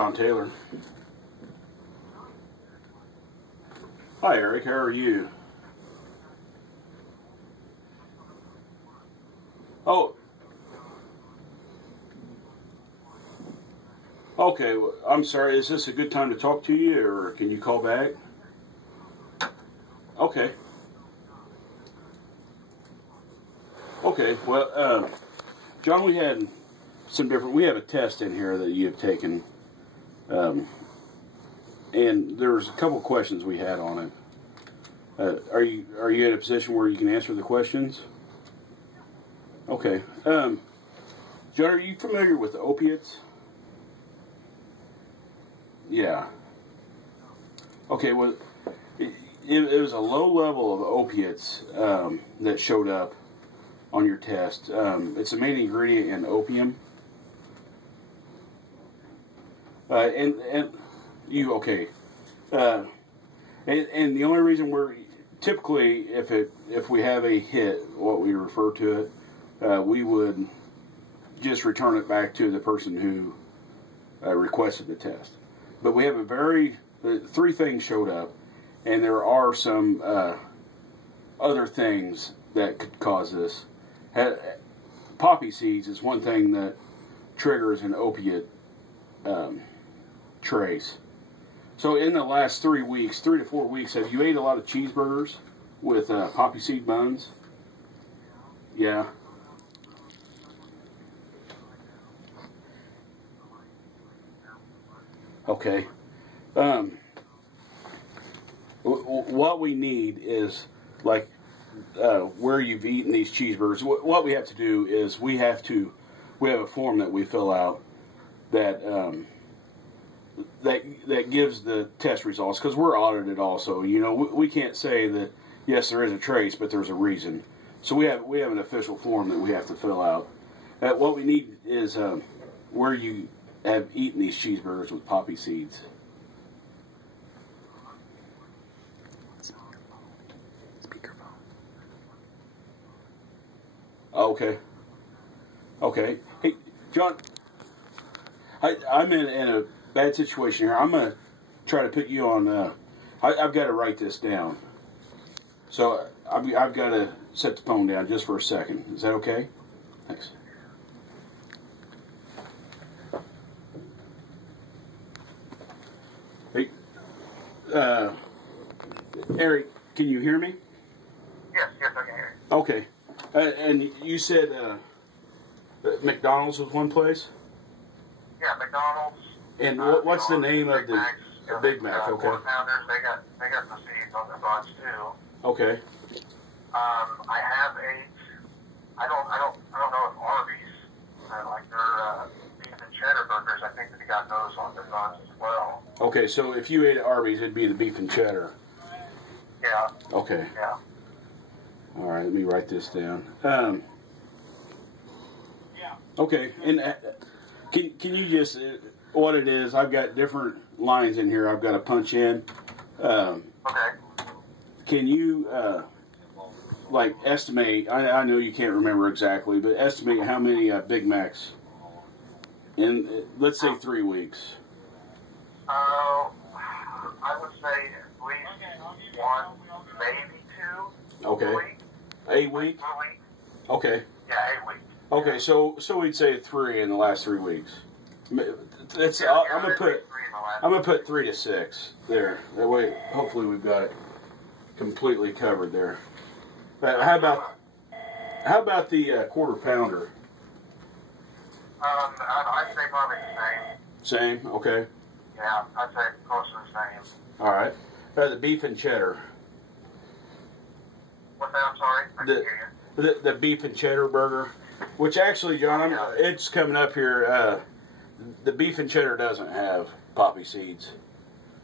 John Taylor. Hi Eric, how are you? Oh, okay. Well, I'm sorry. Is this a good time to talk to you, or can you call back? Okay. Okay. Well, John, we had some different. We have a test in here that you have taken, um, and there's a couple questions we had on it. Are you in a position where you can answer the questions? Okay. John, are you familiar with opiates? Yeah. Okay. Well, it was a low level of opiates that showed up on your test. It's a main ingredient in opium. And you okay? And the only reason we're typically, if we have a hit, what we refer to it, we would just return it back to the person who requested the test. But we have three things showed up, and there are some other things that could cause this. Poppy seeds is one thing that triggers an opiate trace. So in the last 3 weeks, 3 to 4 weeks, have you ate a lot of cheeseburgers with poppy seed buns? Yeah. Okay. What we need is, like, where you've eaten these cheeseburgers. What we have to do is we have a form that we fill out that that gives the test results, because we're audited also. You know, we can't say that yes, there is a trace, but there's a reason. So we have an official form that we have to fill out. What we need is where you have eaten these cheeseburgers with poppy seeds. Speakerphone. Okay. Okay. Hey, John, I'm in a bad situation here. I'm going to try to put you on. I've got to write this down. So I've got to set the phone down just for a second. Is that okay? Thanks. Hey, Eric, can you hear me? Yes, I can hear you. Okay. And you said McDonald's was one place? Yeah, McDonald's. And what's the name of the Big Mac? Okay. Pounders, they got the seeds on their buns too. Okay. I have I don't know if Arby's, like their beef and cheddar burgers, I think they got those on their buns as well. Okay, so if you ate at Arby's, it'd be the beef and cheddar. Yeah. Okay. Yeah. All right, let me write this down. Okay, and can you just what it is? I've got different lines in here. I've got to punch in. Okay. Can you like estimate? I know you can't remember exactly, but estimate how many Big Macs in let's say 3 weeks. I would say at least one, maybe two. Okay. A week. Okay. Yeah, 8 weeks. Okay, so we'd say 3 in the last 3 weeks. That's I'm gonna put 3 to 6 there. That way, hopefully, we've got it completely covered there. How about the quarter pounder? I'd say probably the same. Same. Okay. Yeah, I'd say close to the same. All right. The beef and cheddar. What's that? I'm sorry, I didn't hear you. The beef and cheddar burger, which actually, John, it's coming up here. The beef and cheddar doesn't have poppy seeds.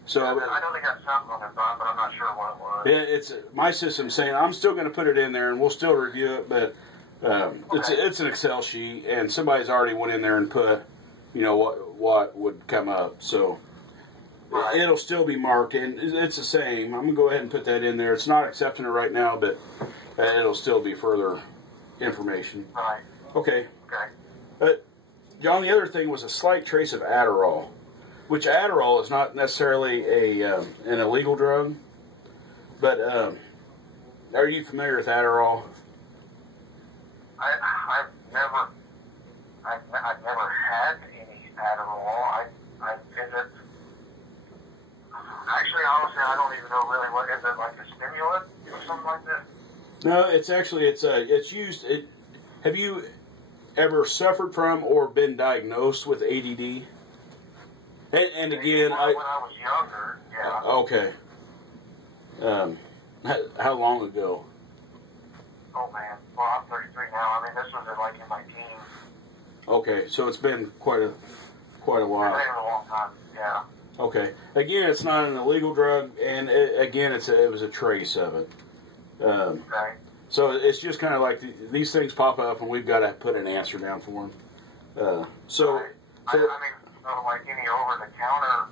So I know they got something on their bun, but I'm not sure what it was. It's my system saying I'm still going to put it in there, and we'll still review it, but it's an Excel sheet, and somebody's already went in there and put, you know, what would come up. So Right. it'll still be marked, and it's the same. I'm going to go ahead and put that in there. It's not accepting it right now, but it'll still be further information. Right. Okay. Okay. But, John, the other thing was a slight trace of Adderall. which Adderall is not necessarily an illegal drug, but are you familiar with Adderall? I've never had any Adderall. Is it? Actually, honestly, I don't even know really what is it, like a stimulant or something like that. No, it's actually it's used. Have you ever suffered from or been diagnosed with ADD? And again, when I was younger, yeah. Okay. How long ago? Oh man, well I'm 33 now. I mean, this was like in my teens. Okay, so it's been quite a while. It's been a long time. Yeah. Okay. Again, it's not an illegal drug, and it was a trace of it. Okay. So it's just kind of like these things pop up, and we've got to put an answer down for them. Right. I mean, like any over-the-counter,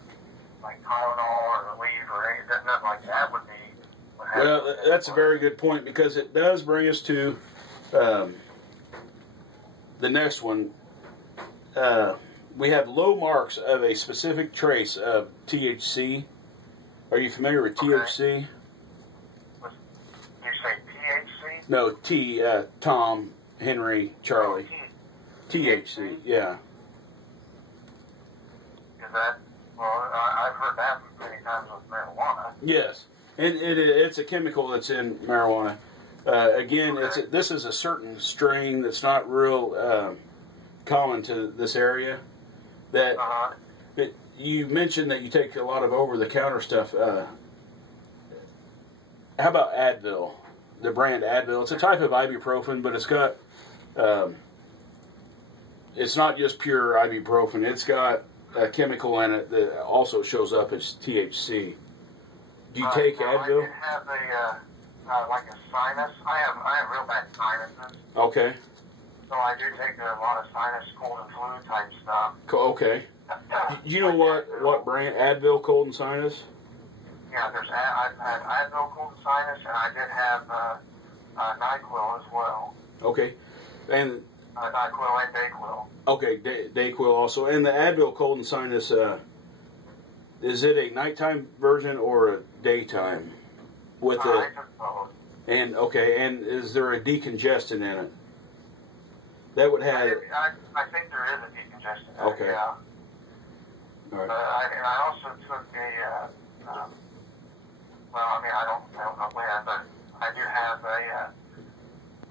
like Tylenol or Aleve or anything like that would be. Well, that's a very good point, because it does bring us to the next one. We have low marks of a specific trace of THC. Are you familiar with THC? You say THC? No, Tom, Henry, Charlie. THC, yeah. Is that, well, I've heard that many times with marijuana. Yes, and it's a chemical that's in marijuana. Again, this is a certain strain that's not real common to this area. That you mentioned that you take a lot of over-the-counter stuff. How about Advil? The brand Advil. It's a type of ibuprofen, but it's got. It's not just pure ibuprofen. It's got a chemical in it that also shows up as THC. Do you take Advil? I did have like a sinus. I have real bad sinuses. Okay. So I do take a lot of sinus, cold and flu type stuff. Okay. Do you know what brand? Advil, cold and sinus? Yeah, I've had Advil, cold and sinus, and I did have NyQuil as well. Okay. And NyQuil and Dayquil. Okay, Dayquil also. And the Advil, cold and sinus, is it a nighttime version or a daytime? With I took both. And okay, and is there a decongestant in it? That would have. I think there is a decongestant. Okay. Yeah. All right. And I also took a. Well, I mean, I don't know when, but I do have a.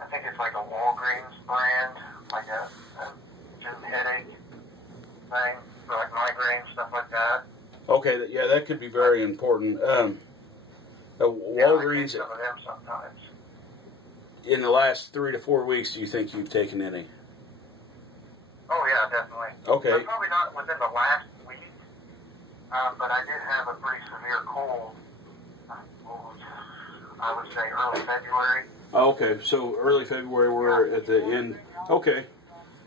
I think it's like a Walgreens brand, like a headache thing for like migraine, stuff like that. Okay, yeah, that could be very important. Walgreens. Yeah, I take some of them sometimes. In the last 3 to 4 weeks, do you think you've taken any? Oh yeah, definitely. Okay. But probably not within the last week, but I did have a pretty severe cold. I would say early February. Okay, so early February, we're at the end. Okay.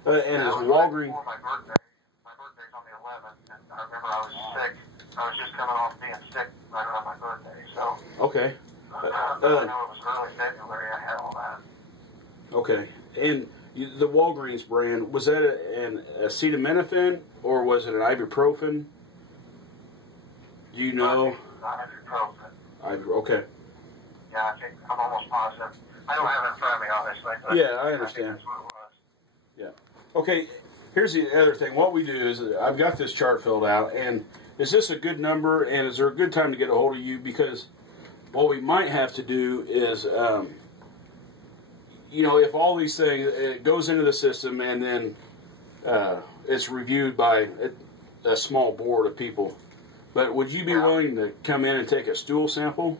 And is Walgreens... Right before my birthday. My birthday's on the 11th, and I remember I was sick. I was just coming off being sick right around my birthday, so... Okay. I know it was early February I had all that. Okay. And the Walgreens brand, was that an acetaminophen, or was it an ibuprofen? Do you know? Ibuprofen. Okay. Yeah, I think I'm almost positive. I don't have it in front of me, obviously. But Yeah, I understand. I think that's what it was. Yeah. Okay, here's the other thing. What we do is I've got this chart filled out, and is this a good number, and is there a good time to get a hold of you? Because what we might have to do is, if all these things, it goes into the system, and then it's reviewed by a small board of people. But would you be willing to come in and take a stool sample?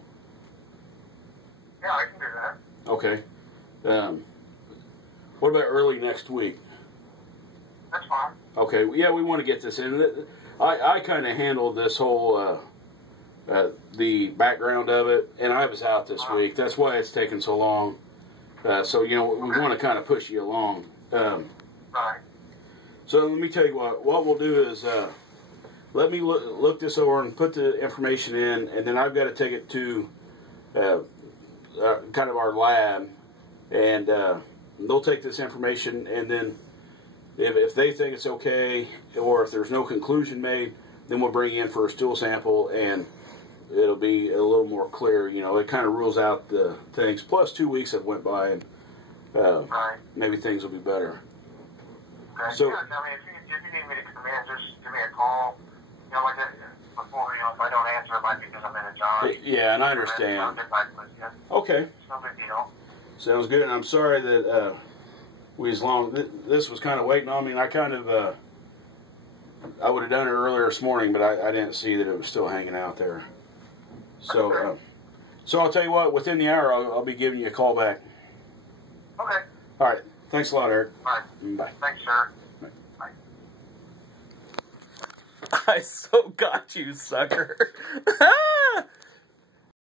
Yeah, I can do that. Okay. What about early next week? That's fine. Okay. Yeah, we want to get this in. I kind of handled this whole the background of it, and I was out this week. That's why it's taken so long. So we want to kind of push you along. Right. So let me tell you what we'll do is let me look this over and put the information in, and then I've got to take it to kind of our lab, and they'll take this information, and then if they think it's okay, or if there's no conclusion made, then we'll bring you in for a stool sample, and it'll be a little more clear. You know, it kind of rules out the things. Plus, 2 weeks have went by, and Right. maybe things will be better. Okay. So- Yeah, I mean, if you need me to come in, just give me a call. You know, like before, you know, if I don't answer, it might be because I'm in a job. Yeah, and I I'll understand. get back with you. Okay, It's no big deal. sounds good. And I'm sorry that we as long this was kind of waiting on me. And I kind of I would have done it earlier this morning, but I didn't see that it was still hanging out there. So so I'll tell you what. Within the hour, I'll be giving you a call back. Okay. All right. Thanks a lot, Eric. All right. Bye. Thanks, sir. I so got you, sucker.